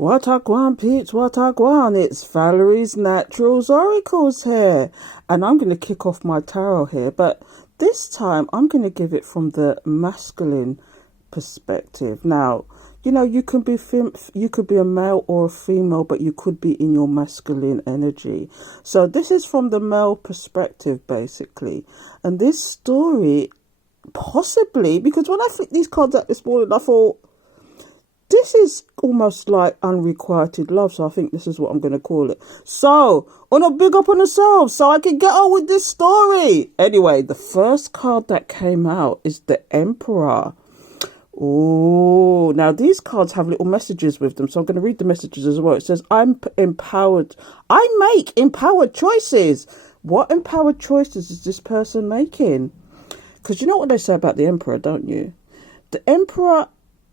What a gwan, peeps, what a gwan. It's Valerie's Naturals Oracles here. And I'm going to kick off my tarot here. But this time, I'm going to give it from the masculine perspective. Now, you know, you could be a male or a female, but you could be in your masculine energy. So this is from the male perspective, basically. And this story, possibly, because when I flicked these cards out this morning, I thought, this is almost like Unrequited Love, so I think this is what I'm going to call it. So, on a big up on yourselves, so I can get on with this story. Anyway, the first card that came out is the Emperor. Oh, now these cards have little messages with them, so I'm going to read the messages as well. It says, I'm empowered. I make empowered choices. What empowered choices is this person making? Because you know what they say about the Emperor, don't you? The Emperor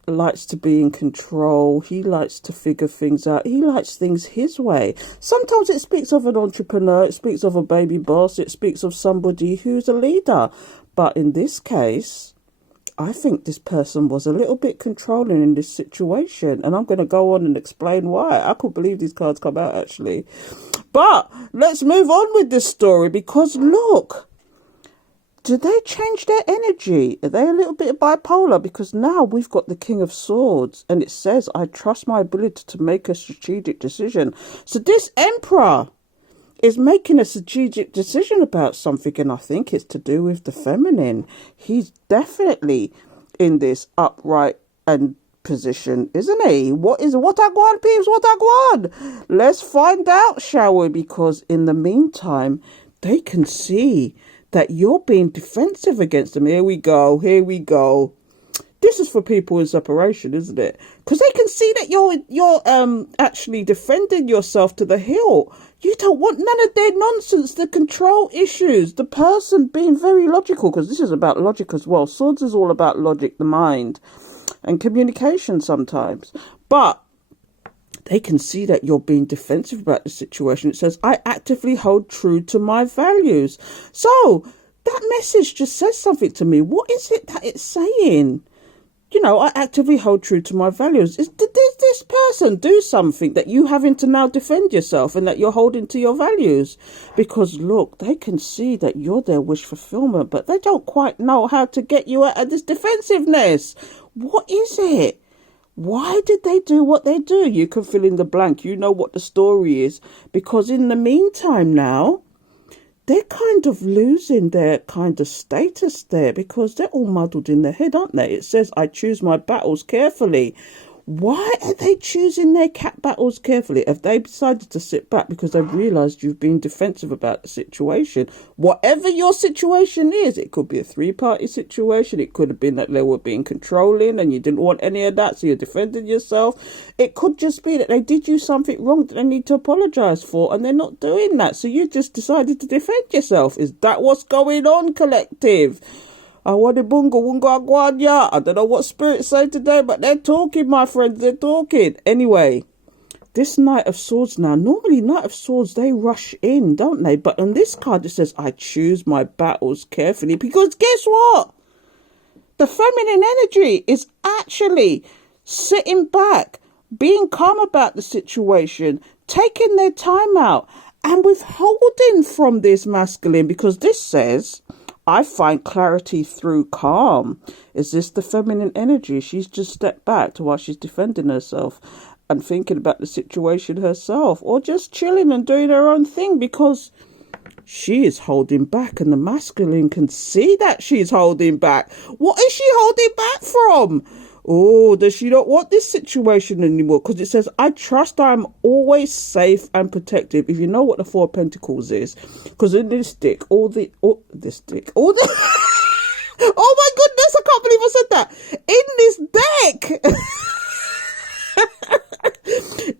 likes to be in control. He likes to figure things out. He likes things his way. Sometimes it speaks of an entrepreneur. It speaks of a baby boss. It speaks of somebody who's a leader. But in this case, I think this person was a little bit controlling in this situation. And I'm going to go on and explain why. I couldn't believe these cards come out, actually. But let's move on with this story, because look, did they change their energy? Are they a little bit bipolar? Because now we've got the King of Swords, and it says, I trust my ability to make a strategic decision. So this Emperor is making a strategic decision about something, and I think it's to do with the feminine. He's definitely in this upright and position, isn't he? What I gwan, peeps? What I gwan? Let's find out, shall we? Because in the meantime, they can see that you're being defensive against them. Here we go. This is for people in separation, isn't it? Because they can see that you're actually defending yourself to the hilt. You don't want none of their nonsense, the control issues, the person being very logical, because this is about logic as well. Swords is all about logic, the mind, and communication sometimes. But they can see that you're being defensive about the situation. It says, I actively hold true to my values. So that message just says something to me. What is it that it's saying? You know, I actively hold true to my values. Did this person do something that you having to now defend yourself and that you're holding to your values? Because look, they can see that you're their wish fulfillment, but they don't quite know how to get you out of this defensiveness. What is it? Why did they do what they do? You can fill in the blank. You know what the story is. Because in the meantime now, they're kind of losing their kind of status there, because they're all muddled in their head, aren't they? It says, I choose my battles carefully. Why are they choosing their cat battles carefully? Have they decided to sit back because they've realised you've been defensive about the situation? Whatever your situation is, it could be a three-party situation. It could have been that they were being controlling and you didn't want any of that, so you're defending yourself. It could just be that they did you something wrong that they need to apologise for, and they're not doing that. So you just decided to defend yourself. Is that what's going on, collective? I want a bunga wunga agwanya. I don't know what spirits say today, but they're talking, my friends. They're talking. Anyway, this Knight of Swords now. Normally, Knight of Swords, they rush in, don't they? But on this card, it says, I choose my battles carefully. Because guess what? The feminine energy is actually sitting back, being calm about the situation, taking their time out, and withholding from this masculine. Because this says, I find clarity through calm. Is this the feminine energy? She's just stepped back to while she's defending herself and thinking about the situation herself, or just chilling and doing her own thing, because she is holding back and the masculine can see that she's holding back. What is she holding back from? Oh, does she not want this situation anymore? Because it says, I trust I'm always safe and protective. If you know what the Four of Pentacles is. Because in this deck, oh my goodness, I can't believe I said that.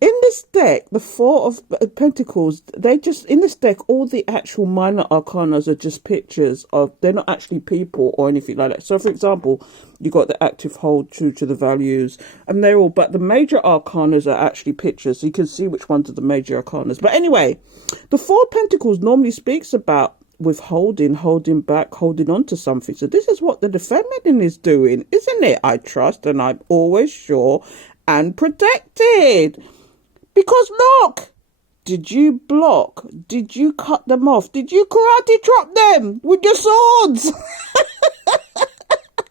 In this deck, the Four of Pentacles, in this deck, all the actual minor arcanas are just pictures of, they're not actually people or anything like that. So, for example, you got the active hold true to the values, and they're all, but the major arcanas are actually pictures, so you can see which ones are the major arcanas. But anyway, the Four of Pentacles normally speaks about withholding, holding back, holding on to something. So this is what the feminine is doing, isn't it? I trust and I'm always sure and protected. Because look, did you block? Did you cut them off? Did you karate chop them with your swords?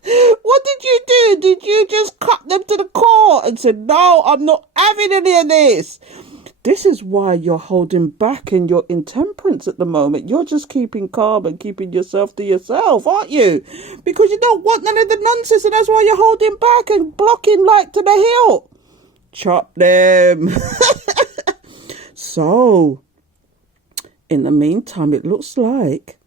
What did you do? Did you just cut them to the core and said, no, I'm not having any of this? This is why you're holding back in your intemperance at the moment. You're just keeping calm and keeping yourself to yourself, aren't you? Because you don't want none of the nonsense, and that's why you're holding back and blocking like to the hilt. Chop them. So, in the meantime, it looks like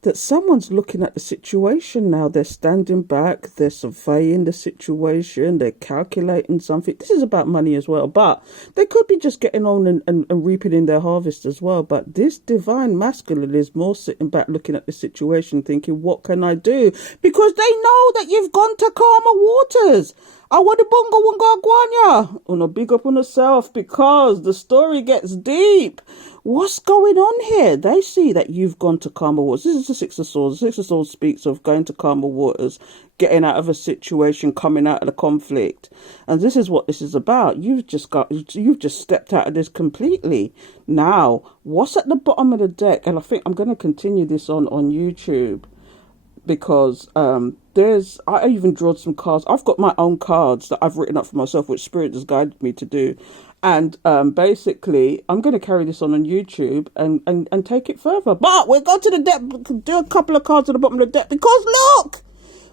that someone's looking at the situation now. They're standing back, they're surveying the situation, they're calculating something. This is about money as well, but they could be just getting on and reaping in their harvest as well. But this divine masculine is more sitting back looking at the situation thinking, what can I do? Because they know that you've gone to calmer waters. I want a bunga wunga gwanya. On a big up on yourself, because the story gets deep. What's going on here? They see that you've gone to calmer waters. This is the Six of Swords. The Six of Swords speaks of going to calmer waters, getting out of a situation, coming out of the conflict. And this is what this is about. You've just stepped out of this completely. Now, what's at the bottom of the deck? And I think I'm going to continue this on YouTube. Because I even drawn some cards. I've got my own cards that I've written up for myself, which Spirit has guided me to do. And basically, I'm going to carry this on YouTube and take it further. But we'll go to the deck, do a couple of cards at the bottom of the deck. Because look,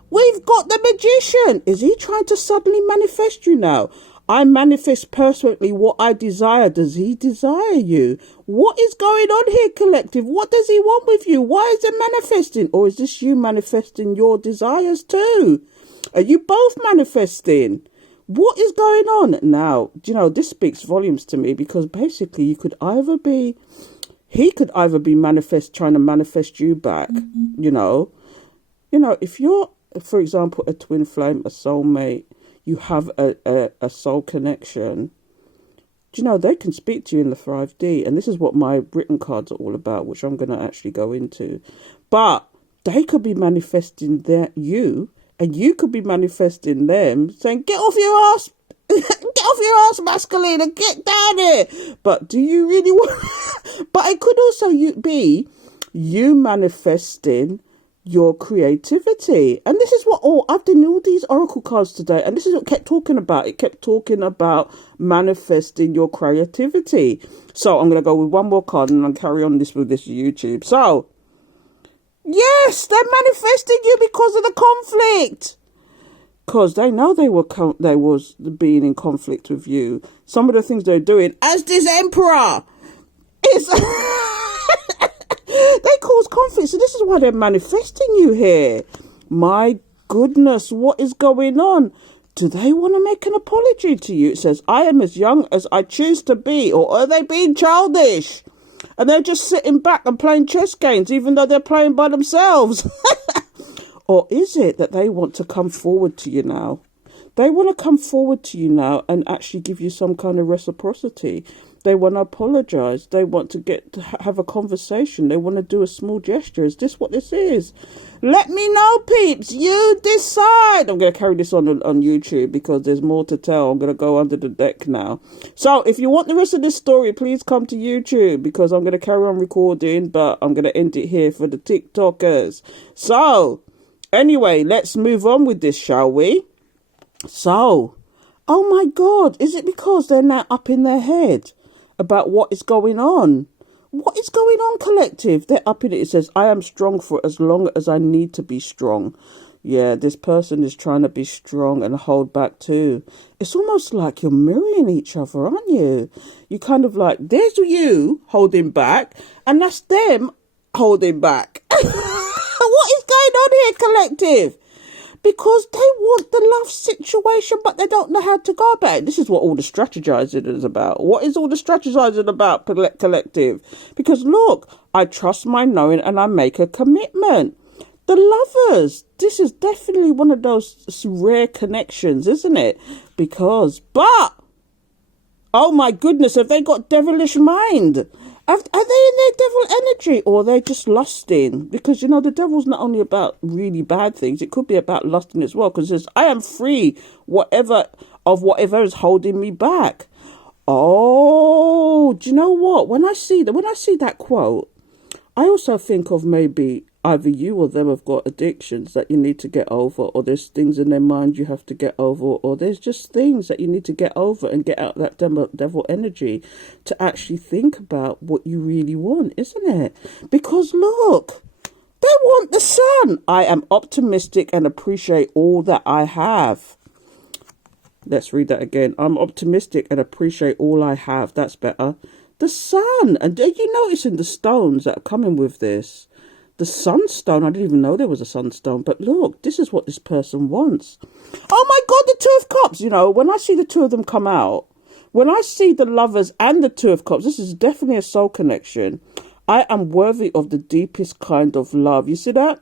we've got the Magician. Is he trying to suddenly manifest you now? I manifest personally what I desire. Does he desire you? What is going on here, collective? What does he want with you? Why is it manifesting? Or is this you manifesting your desires too? Are you both manifesting? What is going on? Now, this speaks volumes to me, because basically he could either be trying to manifest you back, if you're, for example, a twin flame, a soulmate, you have a soul connection, they can speak to you in the 5D. And this is what my written cards are all about, which I'm going to actually go into. But they could be manifesting you, and you could be manifesting them, saying, get off your ass, get off your ass, masculine, and get down here. But do you really want... But it could also be you manifesting your creativity. And this is what I've done all these oracle cards today, and this is what it kept talking about. It kept talking about manifesting your creativity. So I'm going to go with one more card and I'll carry on with this YouTube. So yes, they're manifesting you because of the conflict, because they know they was being in conflict with you. Some of the things they're doing, as this emperor is they cause conflict. So this is why they're manifesting you here. My goodness, what is going on? Do they want to make an apology to you? It says, I am as young as I choose to be. Or are they being childish? And they're just sitting back and playing chess games, even though they're playing by themselves. Or is it that they want to come forward to you now? They want to come forward to you now and actually give you some kind of reciprocity. They want to apologize. They want to have a conversation. They want to do a small gesture. Is this what this is? Let me know, peeps. You decide. I'm going to carry this on YouTube because there's more to tell. I'm going to go under the deck now. So if you want the rest of this story, please come to YouTube, because I'm going to carry on recording, but I'm going to end it here for the TikTokers. So anyway, let's move on with this, shall we? So, oh my God, is it because they're now up in their head about what is going on? What is going on, collective? They're up in it. It says, I am strong for as long as I need to be strong. Yeah, this person is trying to be strong and hold back too. It's almost like you're mirroring each other, aren't you? You kind of like, there's you holding back, and that's them holding back. What is going on here, collective? Because they want the love situation, but they don't know how to go about it. This is what all the strategizing is about. What is all the strategizing about, collective? Because look, I trust my knowing and I make a commitment. The Lovers. This is definitely one of those rare connections, isn't it? But, oh my goodness, have they got devilish mind? Are they in their devil energy, or are they just lusting? Because, the devil's not only about really bad things. It could be about lusting as well. Because it says, I am free, whatever is holding me back. Oh, do you know what? When I see that quote, I also think of maybe either you or them have got addictions that you need to get over, or there's things in their mind you have to get over, or there's just things that you need to get over and get out that devil energy to actually think about what you really want, isn't it? Because look, they want the sun. I am optimistic and appreciate all that I have. Let's read that again. I'm optimistic and appreciate all I have. That's better. The sun. And are you noticing the stones that are coming with this? The sunstone. I didn't even know there was a sunstone. But look, this is what this person wants. Oh my God, the Two of Cups. You know, when I see the two of them come out, when I see the Lovers and the Two of Cups, this is definitely a soul connection. I am worthy of the deepest kind of love. You see that?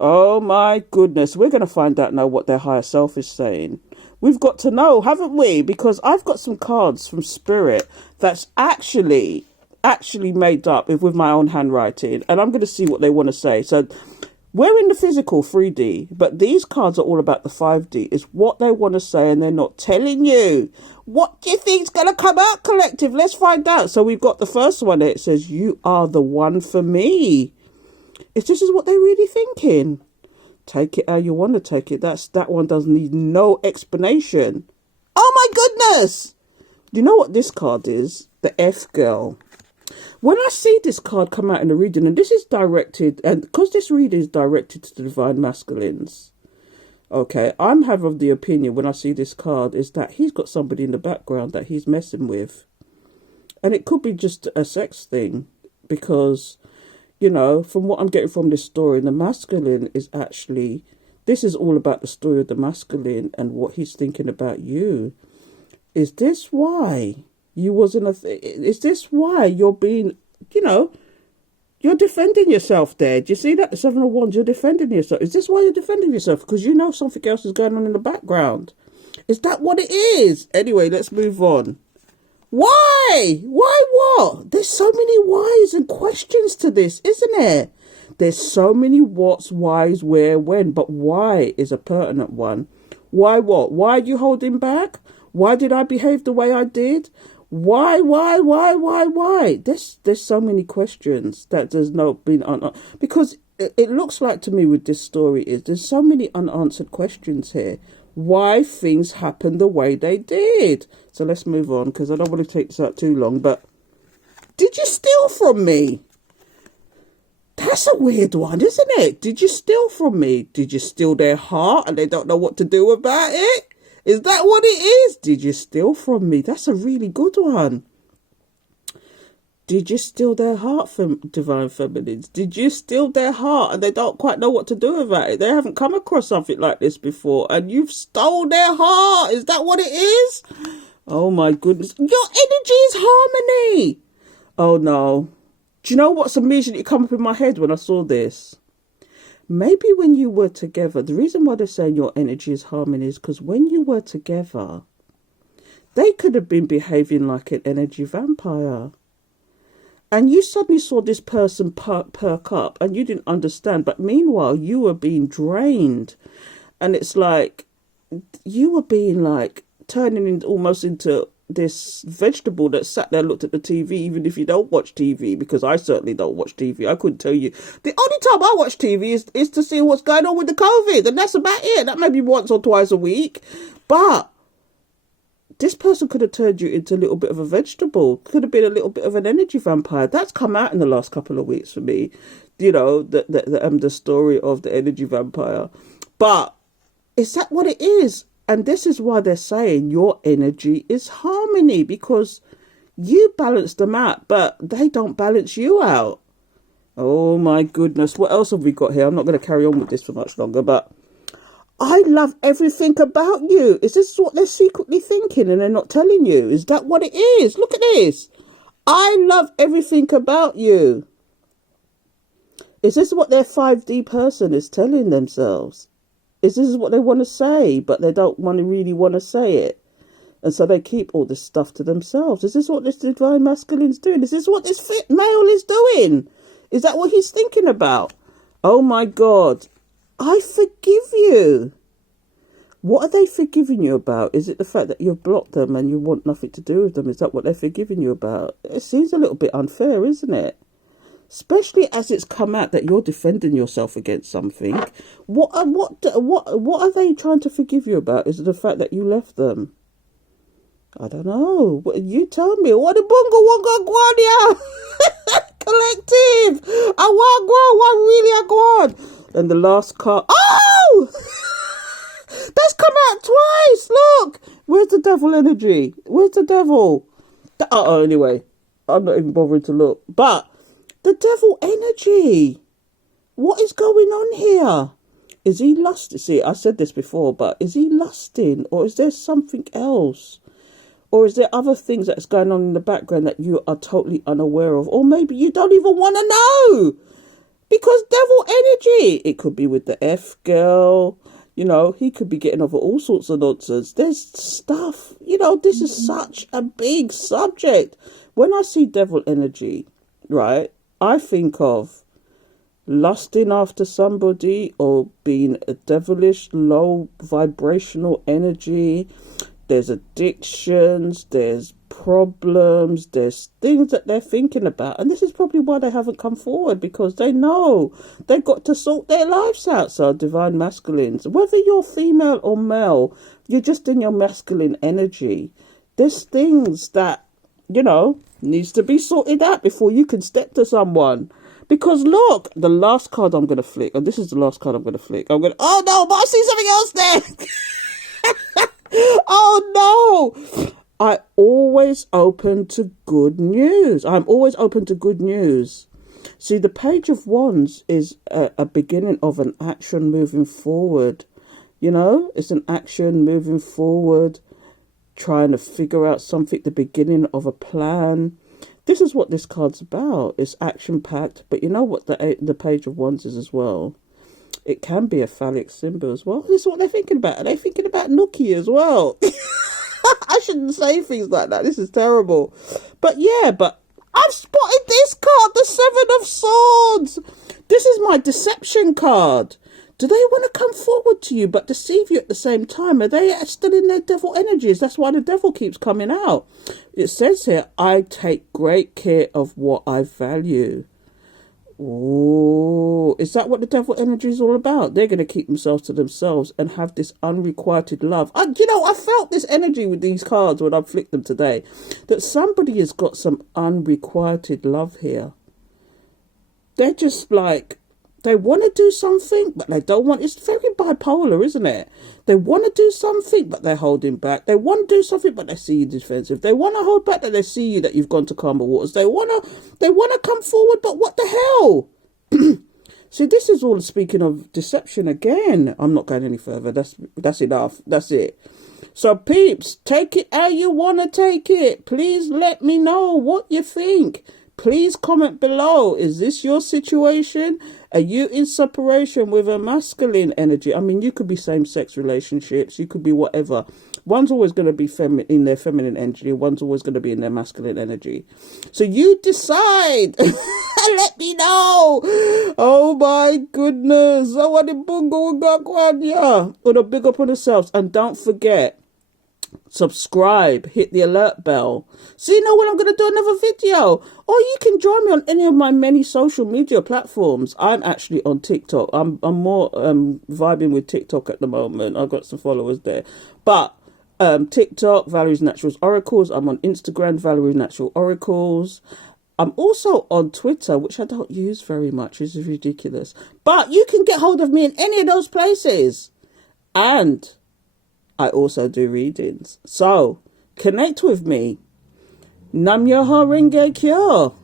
Oh my goodness. We're going to find out now what their higher self is saying. We've got to know, haven't we? Because I've got some cards from Spirit that's actually made up with my own handwriting. And I'm going to see what they want to say. So we're in the physical 3D, but these cards are all about the 5D. It's what they want to say, and they're not telling you. What do you think's going to come out, collective? Let's find out. So we've got the first one there. It says, you are the one for me. This is what they're really thinking. Take it how you want to take it. That one doesn't need no explanation. Oh my goodness! You know what this card is? The F girl. When I see this card come out in the reading, and this is directed, and because this reading is directed to the divine masculines, okay, I'm having the opinion when I see this card is that he's got somebody in the background that he's messing with. And it could be just a sex thing, because you know, from what I'm getting from this story, the masculine is actually, this is all about the story of the masculine and what he's thinking about you. Is this why you wasn't is this why you're being, you know, you're defending yourself there? Do you see that? The Seven of Wands, you're defending yourself. Is this why you're defending yourself? Because you know something else is going on in the background. Is that what it is? Anyway, let's move on. Why? Why what? There's so many whys and questions to this, isn't there? There's so many what's, whys, where, when, but why is a pertinent one. Why what? Why are you holding back? Why did I behave the way I did? Why? There's so many questions that there's not been because it looks like to me with this story is there's so many unanswered questions here. Why things happen the way they did. So let's move on, because I don't want to take this out too long. But did you steal from me? That's a weird one, isn't it? Did you steal from me? Did you steal their heart and they don't know what to do about it? Is that what it is? Did you steal from me? That's a really good one. Did you steal their heart from divine feminines? Did you steal their heart and they don't quite know what to do about it? They haven't come across something like this before and you've stole their heart. Is that what it is? Oh my goodness. Your energy is harmony. Oh no. Do you know what's immediately come up in my head when I saw this? Maybe when you were together, the reason why they're saying your energy is harmony is because when you were together, they could have been behaving like an energy vampire. And you suddenly saw this person perk up and you didn't understand. But meanwhile, you were being drained. And it's like, you were being like, turning almost into this vegetable that sat there, looked at the TV, even if you don't watch TV, because I certainly don't watch TV. I couldn't tell you. The only time I watch TV is to see what's going on with the COVID. And that's about it. That may be once or twice a week. But this person could have turned you into a little bit of a vegetable. Could have been a little bit of an energy vampire. That's come out in the last couple of weeks for me. You know, the story of the energy vampire. But is that what it is? And this is why they're saying your energy is harmony, because you balance them out, but they don't balance you out. Oh my goodness. What else have we got here? I'm not going to carry on with this for much longer, but I love everything about you. Is this what they're secretly thinking and they're not telling you? Is that what it is? Look at this. I love everything about you. Is this what their 5D person is telling themselves? Is this what they want to say, but they don't really want to say it? And so they keep all this stuff to themselves. Is this what this divine masculine's doing? Is this what this fit male is doing? Is that what he's thinking about? Oh my God. I forgive you. What are they forgiving you about? Is it the fact that you've blocked them and you want nothing to do with them? Is that what they're forgiving you about? It seems a little bit unfair, isn't it? Especially as it's come out that you're defending yourself against something. What are they trying to forgive you about? Is it the fact that you left them? I don't know. You tell me. What the bunga wonga guania collective? I want grow. One really a guan. And the last card. Oh, that's come out twice. Look, where's the devil energy? Where's the devil? Anyway, I'm not even bothering to look. But the devil energy. What is going on here? Is he lusting? See, I said this before, but is he lusting, or is there something else? Or is there other things that's going on in the background that you are totally unaware of? Or maybe you don't even want to know. Because devil energy, it could be with the F girl. You know, he could be getting over all sorts of nonsense. There's stuff. You know, this is such a big subject. When I see devil energy, right, I think of lusting after somebody or being a devilish, low vibrational energy. There's addictions, there's problems, there's things that they're thinking about. And this is probably why they haven't come forward, because they know they've got to sort their lives out. So divine masculines, whether you're female or male, you're just in your masculine energy. There's things that, you know, needs to be sorted out before you can step to someone. Because look, the last card I'm going to flick, and this is the last card I'm going to flick. Oh no, but I see something else there. Oh no! I always open to good news. I'm always open to good news. See, the Page of Wands is a beginning of an action moving forward. You know, it's an action moving forward, trying to figure out something, the beginning of a plan. This is what this card's about. It's action-packed, but you know what the Page of Wands is as well? It can be a phallic symbol as well. This is what they're thinking about. Are they thinking about Nookie as well? I shouldn't say things like that. This is terrible. But yeah, but I've spotted this card, the Seven of Swords. This is my deception card. Do they want to come forward to you but deceive you at the same time? Are they still in their devil energies? That's why the devil keeps coming out. It says here, I take great care of what I value. Oh, is that what the devil energy is all about? They're going to keep themselves to themselves and have this unrequited love. You know, I felt this energy with these cards when I flicked them today, that somebody has got some unrequited love here. They're just like, they want to do something, but they don't want. It's very bipolar, isn't it? They want to do something, but they're holding back. They want to do something, but they see you defensive. They want to hold back, that they see you that you've gone to calmer waters. They want to come forward, but what the hell? See, this is all speaking of deception again. I'm not going any further. That's enough. That's it. So, peeps, take it how you want to take it. Please let me know what you think. Please comment below. Is this your situation? Are you in separation with a masculine energy? I mean, you could be same-sex relationships. You could be whatever. One's always going to be in their feminine energy. One's always going to be in their masculine energy. So you decide. Let me know. Oh my goodness. I want to bungo gwan, yeah. Or big up on yourselves. And don't forget, subscribe, hit the alert bell so you know when I'm going to do another video. Or you can join me on any of my many social media platforms. I'm actually on TikTok. I'm more vibing with TikTok at the moment. I've got some followers there. But TikTok, Valerie's Naturals Oracles. I'm on Instagram, Valerie's Natural Oracles. I'm also on Twitter, which I don't use very much. It's ridiculous. But you can get hold of me in any of those places. And I also do readings. So, connect with me. Nam Yoho Renge Kyo.